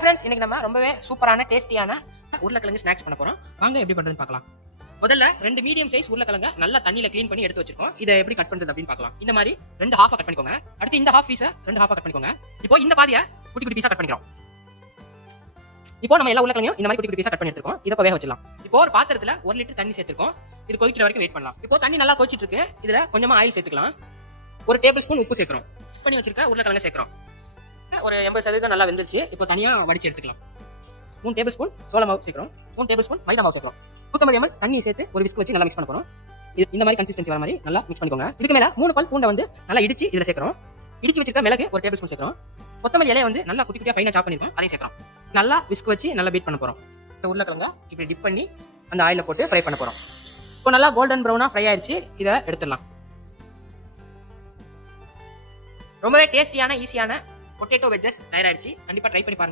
Hi friends, இன்னைக்கு நம்ம ரொம்பவே சூப்பரான டேஸ்டியான உருளைக்கிழங்கு ஸ்நாக்ஸ் பண்ண போறோம். வாங்க எப்படி பண்றதுன்னு பார்க்கலாம். முதல்ல 2 மீடியம் சைஸ் உருளைக்கிழங்க நல்லா தண்ணியில க்ளீன் பண்ணி எடுத்து வச்சிருக்கோம். இதை எப்படி கட் பண்றது அப்படின்னு பார்க்கலாம். இந்த மாதிரி 2 ஹாஃபா கட் பண்ணிக்கோங்க. அடுத்து இந்த ஹாஃப் பீஸை 2 ஹாஃபா கட் பண்ணிக்கோங்க. இப்போ இந்த பாதியை குட்டி குட்டி பீஸா கட் பண்ணிக்கிறோம். இப்போ நம்ம எல்லா உருளைக்கிழங்கையும் இந்த மாதிரி குட்டி குட்டி பீஸா கட் பண்ணி எடுத்துக்கோம். இதை வேக வச்சிடலாம். இப்போ ஒரு பாத்திரத்துல 1 லிட்டர் தண்ணி சேர்த்துருக்கோம். இது கொதிக்கிற வரைக்கும் வெயிட் பண்ணலாம். இப்போ தண்ணி நல்லா கொதிச்சிட்டு இருக்கு. இதுல கொஞ்சமா ஆயில் சேர்த்துக்கலாம். 1 டேபிள் ஸ்பூன் உப்பு சேர்க்கிறோம். பண்ணி வச்சிருக்க உருளைக்கிழங்கு சேர்க்கிறோம். ஒரு 80% நல்லா வெந்துருச்சு. இப்போ தனியா வடிச்சு எடுத்துக்கலாம். 3 டேபிள் ஸ்பூன் சோள மாவு சேர்க்கிறோம். 3 டேபிள் ஸ்பூன் மைதா மாவு சேர்க்கிறோம். 150 ml தண்ணி சேர்த்து ஒரு விஸ்க் வச்சு நல்லா மிக்ஸ் பண்ண போறோம். இந்த மாதிரி கன்சிஸ்டன்சி வர மாதிரி நல்லா மிக்ஸ் பண்ணிக்கோங்க. இதுக்கு மேல 3 பல் பூண்டை வந்து நல்லா இடிச்சு இதுல சேர்க்கிறோம். இடிச்சு வச்சிருக்க மிளகு 1 டேபிள் ஸ்பூன் சேர்க்கிறோம். கொத்தமல்லி இலையை வந்து நல்லா குட்டி குட்டியா ஃபைனா சாப் பண்ணிருக்கோம். அதை சேர்க்கிறோம். நல்லா விஸ்க் வச்சு நல்லா பீட் பண்ண போறோம். இந்த உருளைக்கிழங்க இப்படி டிப் பண்ணி அந்த ஆயில போட்டு ஃப்ரை பண்ண போறோம். இப்போ நல்லா கோல்டன் ப்ரௌனா ஃப்ரை ஆயிடுச்சு. இதை எடுத்துடலாம். ரொம்பவே டேஸ்டியான ஈஸியான பொட்டேட்டோ வெஜ்ஜஸ் தயாராயிடுச்சு. கண்டிப்பா ட்ரை பண்ணி பாருங்க.